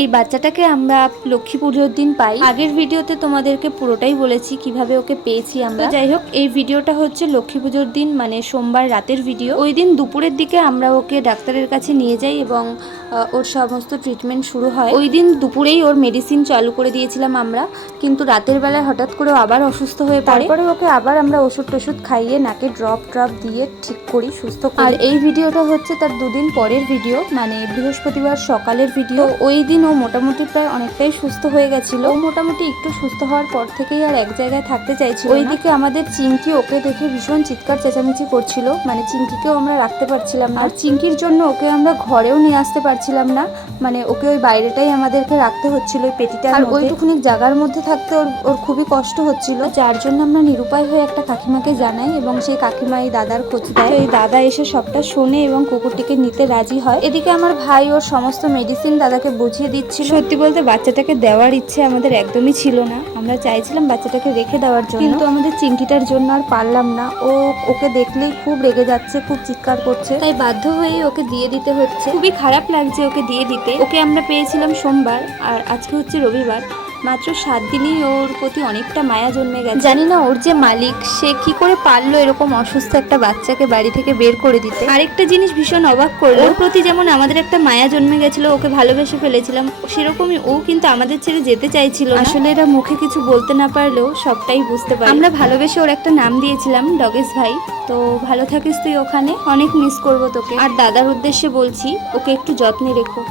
এই বাচ্চাটাকে আমরা লক্ষ্মী পুজোর দিন পাই। আগের ভিডিওতে তোমাদেরকে পুরোটাই বলেছি কিভাবে ওকে পেয়েছি আমরা। যাই হোক, এই ভিডিওটা হচ্ছে লক্ষ্মী পুজোর দিন মানে সোমবার রাতের ভিডিও। ওই দিন দুপুরের দিকে আমরা ওকে ডাক্তারের কাছে নিয়ে যাই এবং ওর সমস্ত ট্রিটমেন্ট শুরু হয়। ওই দিন দুপুরেই ওর মেডিসিন চালু করে দিয়েছিলাম আমরা, কিন্তু রাতের বেলায় হঠাৎ করে আবার অসুস্থ হয়ে পড়ে। তারপরে ওকে আবার আমরা ওষুধ টষুধ খাইয়ে নাকে ড্রপ দিয়ে ঠিক করি, সুস্থ করি। আর এই ভিডিওটা হচ্ছে তার দুদিন পরের ভিডিও, মানে বৃহস্পতিবার সকালের ভিডিও। ওই দিন ও মোটামুটি প্রায় অনেকটাই সুস্থ হয়ে গেছিল। ও মোটামুটি একটু সুস্থ হওয়ার পর থেকেই আর এক জায়গায় থাকতে চাইছিল। ওইদিকে আমাদের চিঙ্কি ওকে দেখে ভীষণ চিৎকার চেঁচামেচি করছিল, মানে চিঙ্কিকেও আমরা রাখতে পারছিলাম না। আর চিঙ্কির জন্য ওকে আমরা ঘরেও নিয়ে আসতে পারছিলাম না, মানে ওকে ওই বাইরেটাই আমাদেরকে রাখতে হচ্ছিল, ওই পেটিটার মধ্যে। আর ওইটুকুনি জায়গার মধ্যে থাকতে ওর খুবই কষ্ট হচ্ছিল, যার জন্য আমরা নিরুপায় হয়ে একটা কাকিমাকে জানাই এবং সেই কাকিমা এই দাদার খোঁজ দেয়। এই দাদা এসে সবটা শোনে এবং কুকুরটিকে নিতে রাজি হয়। এদিকে আমার ভাই ওর সমস্ত মেডিসিন দাদাকে বুঝিয়ে দিচ্ছিল। সত্যি বলতে বাচ্চাটাকে দেওয়ার ইচ্ছে আমাদের একদমই ছিল না, আমরা চাইছিলাম বাচ্চাটাকে রেখে দেওয়ার জন্য, কিন্তু আমাদের চিঙ্কিটার জন্য আর পারলাম না। ওকে দেখলেই খুব রেগে যাচ্ছে, খুব চিৎকার করছে, তাই বাধ্য হয়ে ওকে দিয়ে দিতে হচ্ছে। খুবই খারাপ লাগছে ওকে দিয়ে দিতে। ওকে আমরা পেয়েছিলাম সোমবার আর আজকে হচ্ছে রবিবার। মাত্র 7 দিনই ওর প্রতি অনেকটা মায়া জন্মে গেছে। জানি না ওর যে মালিক সে কি করে পারলো এরকম অসুস্থ একটা বাচ্চাকে বাড়ি থেকে বের করে দিতে। আরেকটা জিনিস ভীষণ অবাক করলো, ওর প্রতি যেমন আমাদের একটা মায়া জন্মে গেছিল, ওকে ভালোবেসে ফেলেছিলাম, সেরকমই ও কিন্তু আমাদের ছেড়ে যেতে চাইছিল না। আসলে এরা মুখে কিছু বলতে না পারলেও সবটাই বুঝতে পারে। আমরা ভালোবেসে ওর একটা নাম দিয়েছিলাম ডগেস ভাই। তো ভালো থাকিস তুই ওখানে, অনেক মিস করবো তোকে। আর দাদার উদ্দেশ্যে বলছি ওকে একটু যত্নে রেখো।